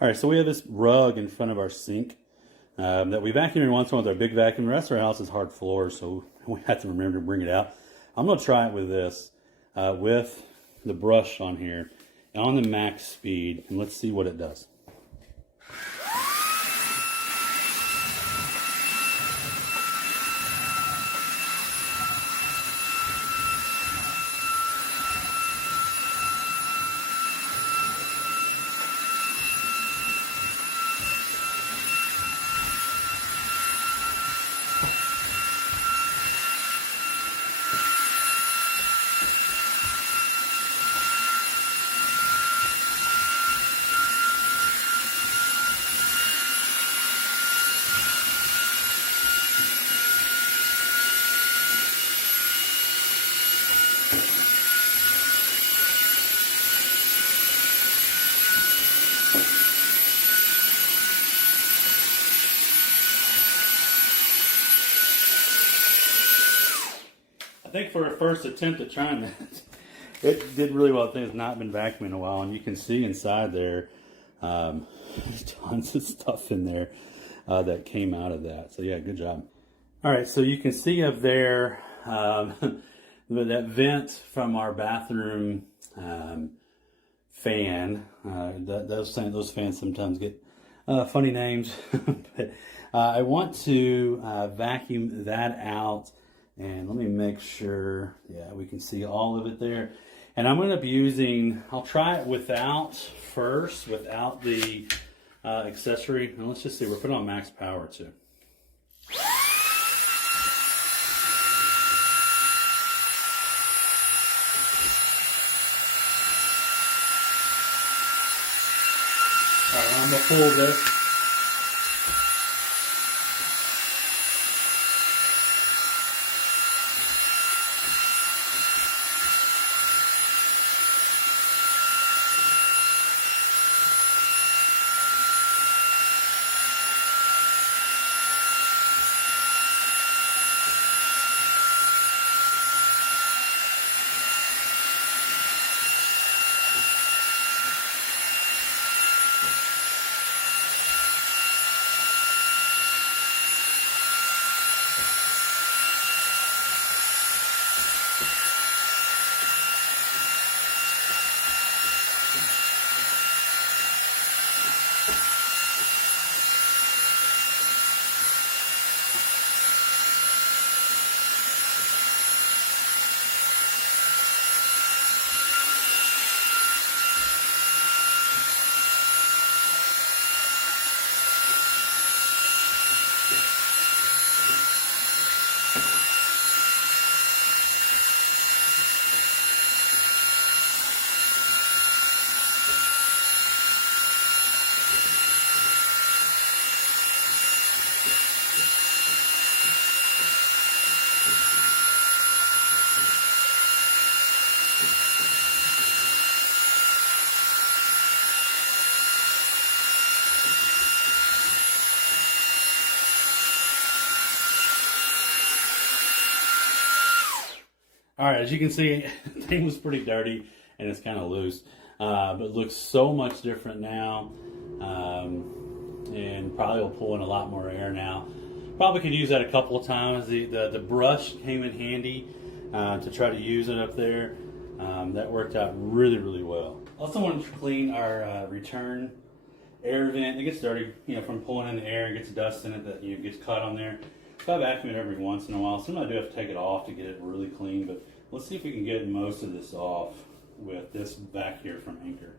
All right, so we have this rug in front of our sink that we vacuum every once in a while with our big vacuum. The rest of our house is hard floors, so we have to remember to bring it out. I'm going to try it with this, with the brush on here, on the max speed, and let's see what it does. I think for a first attempt at trying that, it did really well. The thing has not been vacuumed in a while, and you can see inside there, there's tons of stuff in there that came out of that. So yeah, good job. All right, so you can see up there that vent from our bathroom fan. Those fans sometimes get funny names, but I want to vacuum that out. And let me make sure, yeah, we can see all of it there. And I'm going to be using, I'll try it without the accessory. And let's just see, we're putting on max power too. All right, I'm going to pull this. All right, as you can see, the thing was pretty dirty and it's kind of loose, but it looks so much different now, and probably will pull in a lot more air now. Probably could use that a couple of times. The brush came in handy to try to use it up there. That worked out really, really well. Also wanted to clean our return air vent. It gets dirty, from pulling in the air. It gets dust in it that gets caught on there. So I vacuum it every once in a while. Sometimes I do have to take it off to get it really clean, but let's see if we can get most of this off with this back here from Anchor.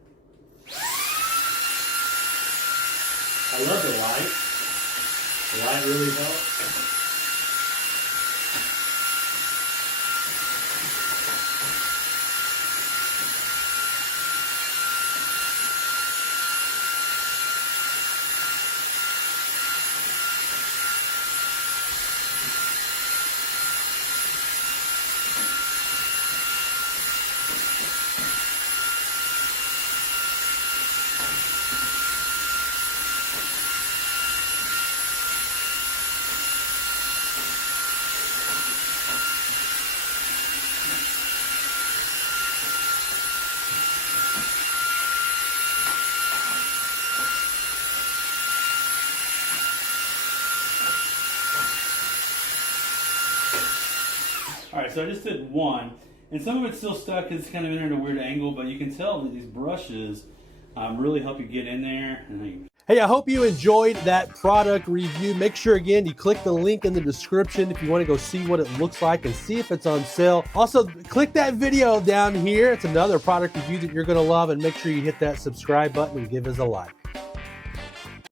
I love the light. The light really helps. All right, so I just did one, and some of it's still stuck. It's kind of in at a weird angle, but you can tell that these brushes really help you get in there. Hey, I hope you enjoyed that product review. Make sure, again, you click the link in the description if you want to go see what it looks like and see if it's on sale. Also, click that video down here. It's another product review that you're going to love, and make sure you hit that subscribe button and give us a like.